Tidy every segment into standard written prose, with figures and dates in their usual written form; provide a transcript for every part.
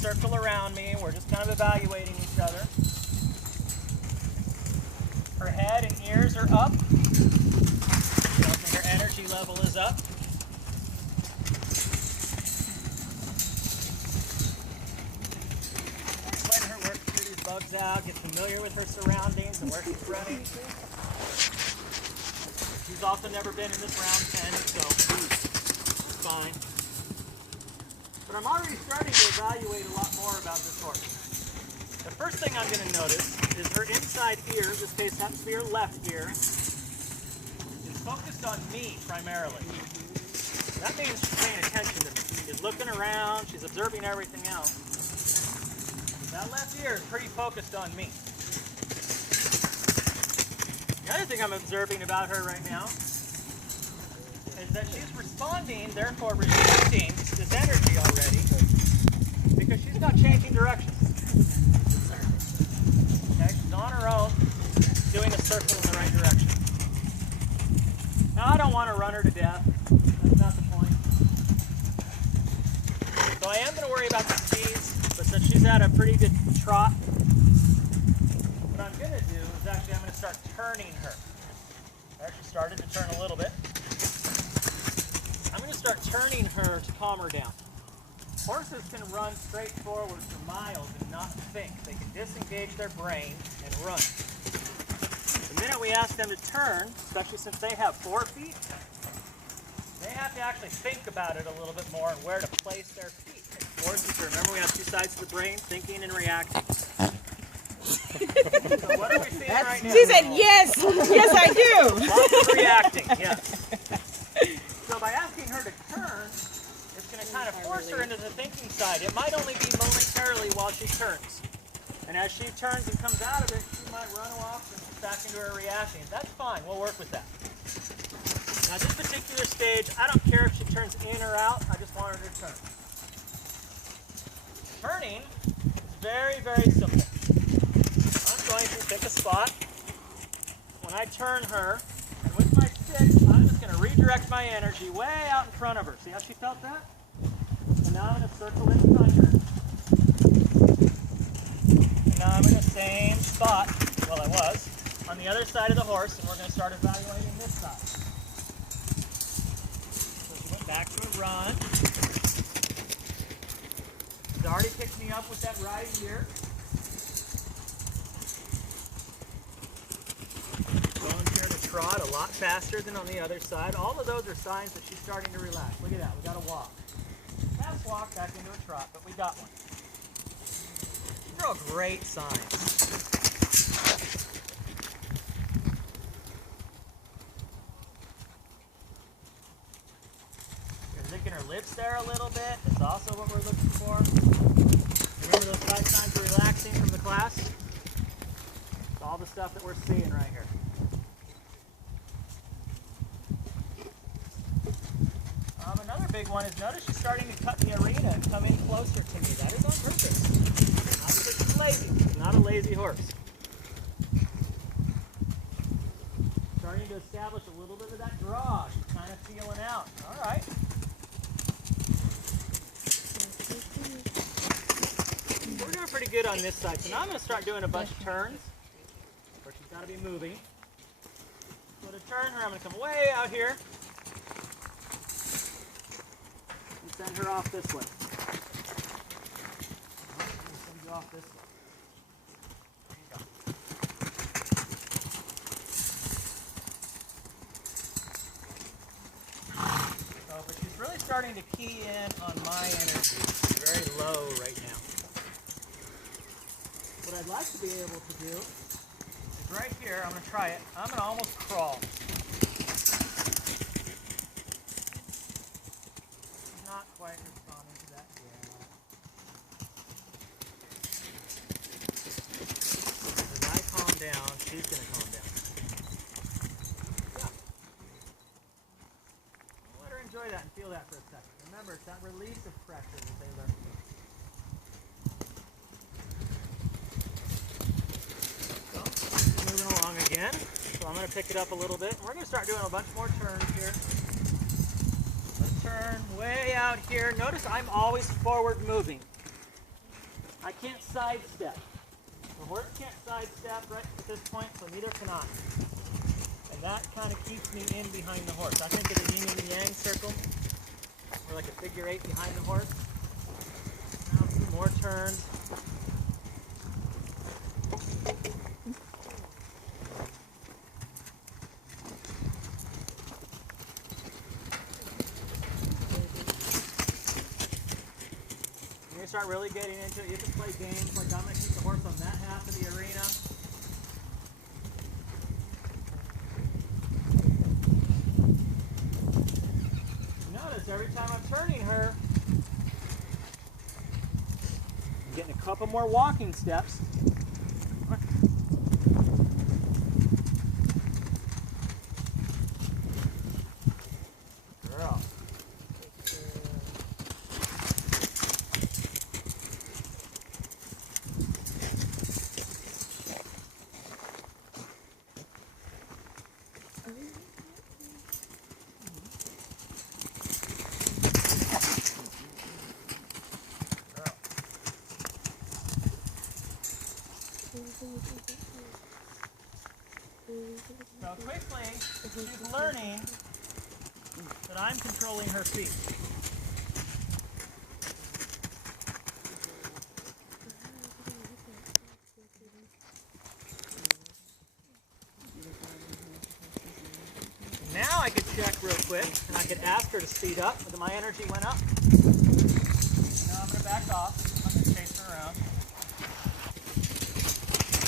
circle around me. We're just kind of evaluating each other. Her head and ears are up. Tells me her energy level is up. Letting her work through these bugs out, get familiar with her surroundings and where she's running. She's also never been in this round 10, so it's fine. But I'm already starting to evaluate a lot more about this horse. The first thing I'm going to notice is her inside ear, in this case happens to be her left ear, is focused on me primarily. That means she's paying attention to me. She's looking around, she's observing everything else. That left ear is pretty focused on me. The other thing I'm observing about her right now is that she's responding, therefore rejecting this energy already, because she's not changing directions. Okay, she's on her own, doing a circle in the right direction. Now I don't want to run her to death. That's not the point. So I am going to worry about the speeds, but since she's at a pretty good trot, what I'm going to do is actually I'm going to start turning her. I actually started to turn a little bit. I'm going to start turning her to calm her down. Horses can run straight forward for miles and not think. They can disengage their brain and run. The minute we ask them to turn, especially since they have 4 feet, they have to actually think about it a little bit more and where to place their feet. Horses, remember we have 2 sides to the brain, thinking and reacting. So what are we seeing right now? She said yes. Yes, I do. Lots of reacting, yes. So by asking her to turn, it's going to kind of force her into the thinking side. It might only be momentarily while she turns. And as she turns and comes out of it, she might run off and back into her reacting. That's fine. We'll work with that. Now at this particular stage, I don't care if she turns in or out. I just want her to turn. Turning is very, very simple. I'm going to pick a spot. When I turn her, and with my stick, I'm just going to redirect my energy way out in front of her. See how she felt that? And now I'm going to circle in behind her. And now I'm in the same spot, well I was, on the other side of the horse, and we're going to start evaluating this side. So she went back to a run. She's already picked me up with that right ear. Going here to trot a lot faster than on the other side. All of those are signs that she's starting to relax. Look at that, we got a walk. Fast walk back into a trot, but we got one. These are all great signs. You're licking her lips there a little bit. That's also what we're looking for. Remember those 5 signs of relaxing from the class? It's all the stuff that we're seeing right here. Another big one is notice she's starting to cut the arena and come in closer to me. That is on purpose. Not because she's lazy. She's not a lazy horse. Starting to establish a little bit of that draw. She's kind of feeling out. All right. We're doing pretty good on this side. So now I'm going to start doing a bunch of turns where she's got to be moving. So to turn her, I'm going to come way out here. Send her off this way. I'm going to send you off this way. There you go. So, but she's really starting to key in on my energy. It's very low right now. What I'd like to be able to do is right here, I'm going to try it. I'm going to almost crawl. Not quite responding to that yet. As I calm down, she's going to calm down. Yeah. I'll let her enjoy that and feel that for a second. Remember, it's that release of pressure that they learn. So, moving along again. So I'm going to pick it up a little bit. And we're going to start doing a bunch more turns here. Turn way out here. Notice I'm always forward moving. I can't sidestep. The horse can't sidestep right at this point, so neither can I. And that kind of keeps me in behind the horse. I think of the yin and the yang circle, or like a figure 8 behind the horse. Now some more turns. You start really getting into it. You can play games like I'm going to keep the horse on that half of the arena. Notice every time I'm turning her, I'm getting a couple more walking steps. Girl. So quickly, she's learning that I'm controlling her feet. Now I could check real quick, and I could ask her to speed up, but my energy went up. Now I'm going to back off. I'm going to chase her around.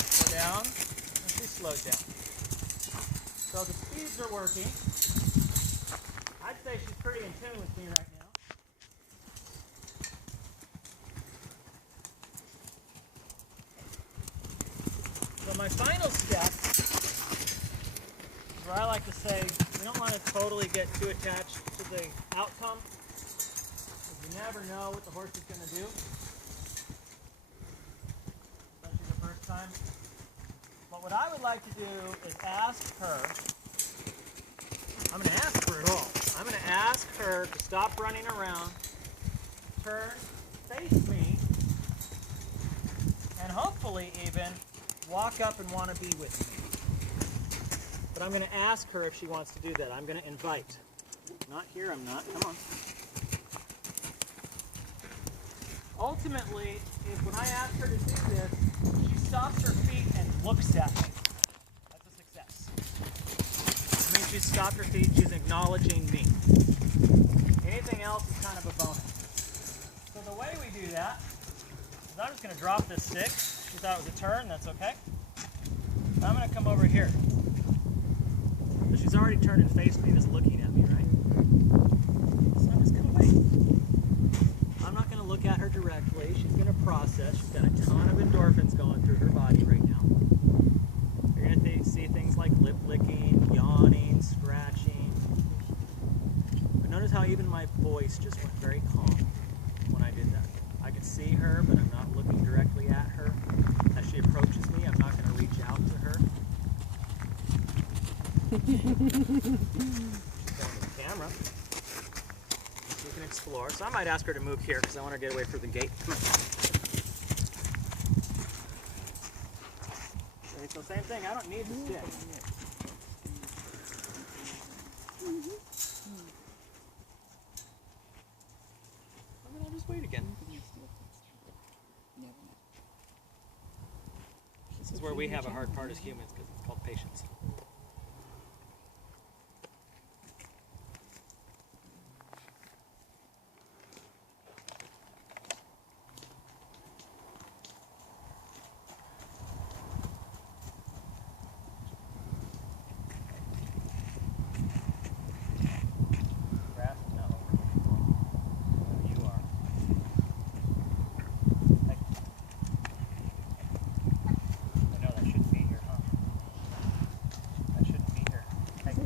Slow down, and she slowed down. So the speeds are working. I'd say she's pretty in tune with me right now. So my final step is where I like to say we don't want to totally get too attached to the outcome, because you never know what the horse is going to do, especially the first time. But what I would like to do is ask her, I'm going to ask her it all. I'm going to ask her to stop running around, turn, face me, and hopefully even walk up and want to be with me. But I'm going to ask her if she wants to do that. I'm going to invite. Not here, I'm not. Come on. Ultimately, if when I ask her to do this, she stops her feet and looks at me, that's a success. It means she's stopped her feet, she's acknowledging me. Anything else is kind of a bonus. So the way we do that is I'm just going to drop this stick. She thought it was a turn, that's okay. I'm going to come over here. So she's already turned and faced me and is looking at me, right? So I'm just going to wait. I'm not going to look at her directly. She's going to process. She's got a ton of endorphins going through her body right now. You're going to see things like lip licking, yawning, scratching. But notice how even my voice just went very calm when I did that. I could see her, but I'm not looking directly at her. As she approaches me, I'm not going to reach out to her. She's going to the camera. You can explore. So I might ask her to move here because I want her to get away from the gate. Come on. Okay, so same thing. I don't need the stick. And then I'll just wait again. This is where we have a hard part as humans because it's called patience.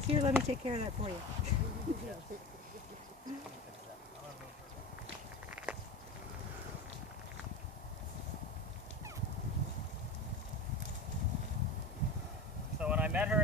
Here, let me take care of that for you. So when I met her